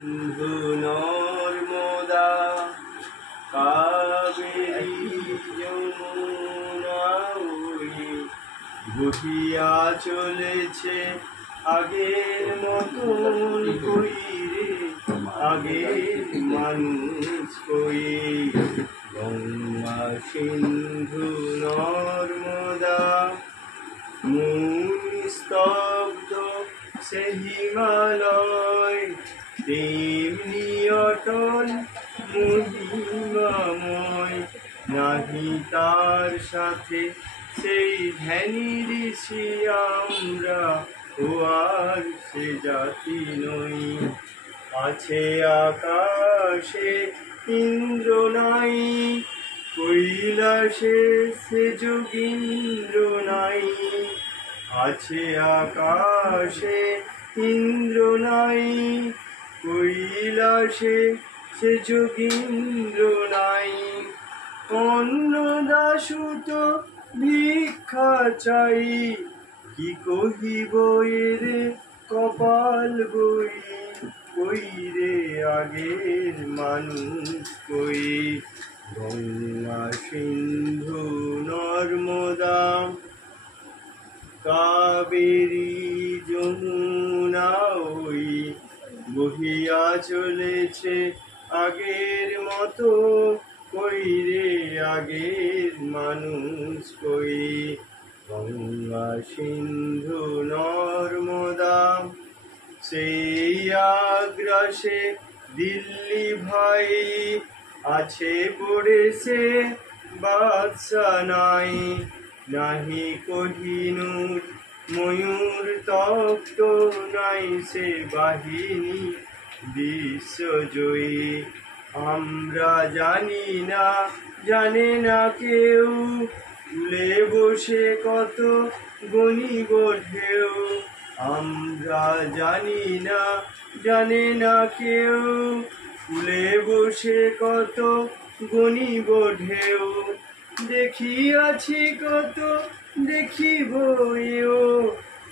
সিন্ধু নর্মদা কাবেরী যমুনা বহিয়া চলেছে আগের মতন কই রে, আগের মানুষ কই। গঙ্গা সিন্ধু নর্মদা মুনি স্তব্ধ সে হিমালয়, তেমনি অটল মহিমাময়। নাহি তার সাথে সেই ধ্যানী ঋষি আমরা, ও আর সে জাতি নই। আছে আকাশে ইন্দ্র নাই, কৈলাসে সে যোগীন্দ্র নাই। আছে আকাশে ইন্দ্র নাই, কৈলাসে সে যোগীন্দ্র নাই। অন্নদাসুত ভিক্ষা চাই, কি কহিব এরে কপাল বই। কই রে আগের মানুষ কই। গঙ্গা সিন্ধু নর্মদা কাবেরী যমুনা ওই বহিয়া চলেছে আগের মতো, কই রে আগের মানুষ কই। গঙ্গা সিন্ধু নর্মদা সেই আগ্রাসে দিল্লি ভাই, আছে পড়ে সে বাদশা নাই। নাহি কোহিনূর ময়ূর তপ্ত, নাই সে বাহিনী বিশ্বজয়ী। আমরা জানি না, জানে না কেউ, কূলে বসে কত গণিব ঢেউ। আমরা জানি না, জানে না কেউ, কূলে বসে কত গণিব ঢেউ। দেখিয়াছি কত, দেখিব এও,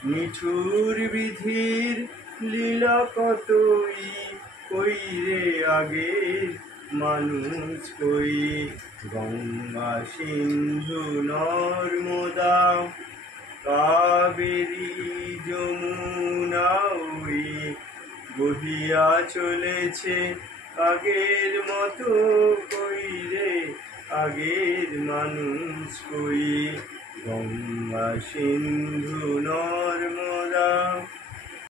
নিঠুর বিধির লীলা কতই। কই রে আগের মানুষ কই। গঙ্গা সিন্ধু নর্মদা কাবেরী যমুনা ওই বহিয়া চলেছে আগের মতো, কই রে আগের মানুষ কই। গঙ্গা সিন্ধু নর্মদা।